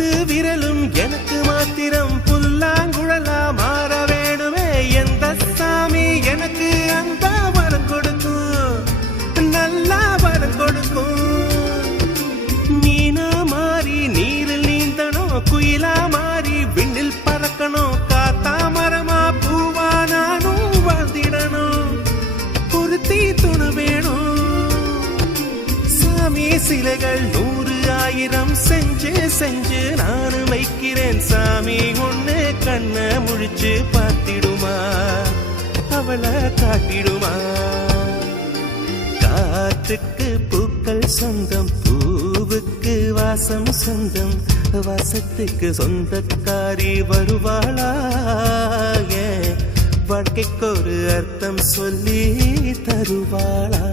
10 விரலும் எனக்கு மாத்திரம் புல்லாங்குழலா மாற வேணுமே. எந்த சாமி எனக்கு அந்த வரம் கொடுக்கும், நல்லா வரம் கொடுக்கும். மீனா மாறி நீரில் நீந்தணும், குயிலா மாறி விண்ணில் பறக்கணும், காத்தா மரமா பூவா நானும் வாழ்ந்திடணும். பொருத்தி துணு வேணும். சாமி சிலைகள் 100 1000 செஞ்சு செஞ்சு நானும் வைக்கிறேன். சாமி ஒண்ணு கண்ண முழிச்சு பார்த்திடுமா, அவளை காட்டிடுமா. காற்றுக்கு பூக்கள் சொந்தம், பூவுக்கு வாசம் சொந்தம், வாசத்துக்கு சொந்தக்காரி வருவாளா. வாழ்க்கைக்கு ஒரு அர்த்தம் சொல்லி தருவாளா.